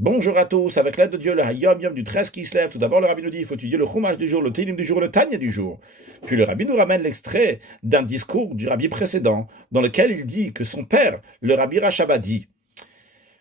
Bonjour à tous, avec l'aide de Dieu, le Hayom Yom du 13 qui se lève. Tout d'abord, le rabbi nous dit il faut étudier le Chumash du jour, le Télim du jour, le Tanya du jour. Puis le rabbi nous ramène l'extrait d'un discours du rabbi précédent, dans lequel il dit que son père, le rabbi Rashaba, dit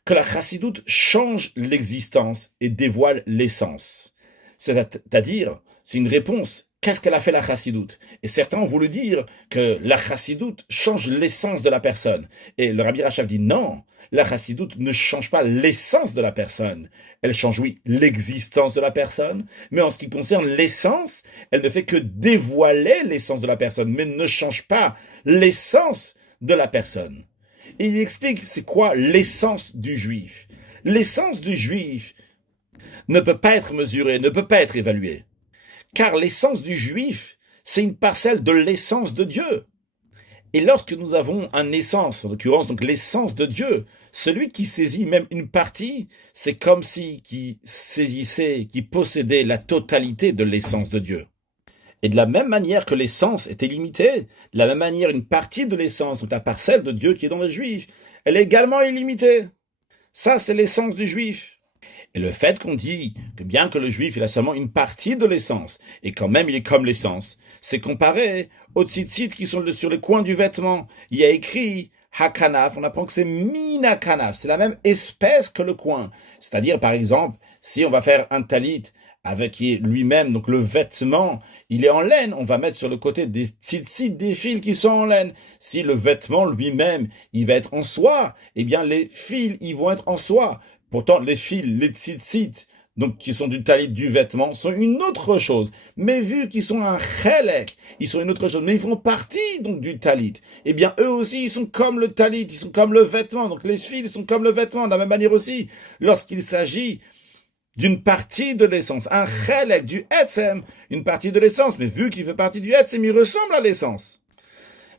que la chassidoute change l'existence et dévoile l'essence. C'est-à-dire, c'est une réponse. Qu'est-ce qu'elle a fait la chassidoute? Et certains ont voulu dire que la chassidoute change l'essence de la personne. Et le rabbi Rashab dit non, la chassidoute ne change pas l'essence de la personne. Elle change, oui, l'existence de la personne, mais en ce qui concerne l'essence, elle ne fait que dévoiler l'essence de la personne, mais ne change pas l'essence de la personne. Et il explique c'est quoi l'essence du juif. L'essence du juif ne peut pas être mesurée, ne peut pas être évaluée. Car l'essence du juif, c'est une parcelle de l'essence de Dieu. Et lorsque nous avons une essence, en l'occurrence donc l'essence de Dieu, celui qui saisit même une partie, c'est comme si qui saisissait, qui possédait la totalité de l'essence de Dieu. Et de la même manière que l'essence était limitée, de la même manière une partie de l'essence, donc la parcelle de Dieu qui est dans le juif, elle est également illimitée. Ça, c'est l'essence du juif. Et le fait qu'on dit que bien que le juif il a seulement une partie de l'essence, et quand même il est comme l'essence, c'est comparé aux tzitzit qui sont sur les coins du vêtement. Il y a écrit Hakanaf, on apprend que c'est Minakanaf, c'est la même espèce que le coin. C'est-à-dire, par exemple, si on va faire un talit avec lui-même, donc le vêtement, il est en laine, on va mettre sur le côté des tzitzit, des fils qui sont en laine. Si le vêtement lui-même, il va être en soie, eh bien les fils, ils vont être en soie. Pourtant, les fils, les tzitzit, donc qui sont du talit du vêtement, sont une autre chose. Mais vu qu'ils sont un chelek, ils sont une autre chose. Mais ils font partie donc du talit. Eh bien, eux aussi, ils sont comme le talit, ils sont comme le vêtement. Donc les fils, ils sont comme le vêtement. De la même manière aussi, lorsqu'il s'agit d'une partie de l'essence, un chelek du etzem, une partie de l'essence. Mais vu qu'il fait partie du etzem, il ressemble à l'essence.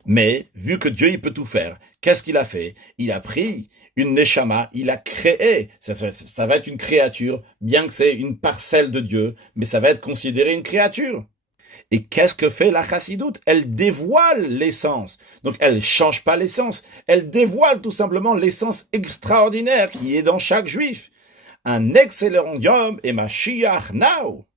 Mais, vu que Dieu, il peut tout faire, qu'est-ce qu'il a fait? Il a pris une neshama, il a créé. Ça va être une créature, bien que c'est une parcelle de Dieu, mais ça va être considéré une créature. Et qu'est-ce que fait la chassidoute? Elle dévoile l'essence. Donc, elle ne change pas l'essence. Elle dévoile tout simplement l'essence extraordinaire qui est dans chaque juif. Un excellent yom et Mashiach now.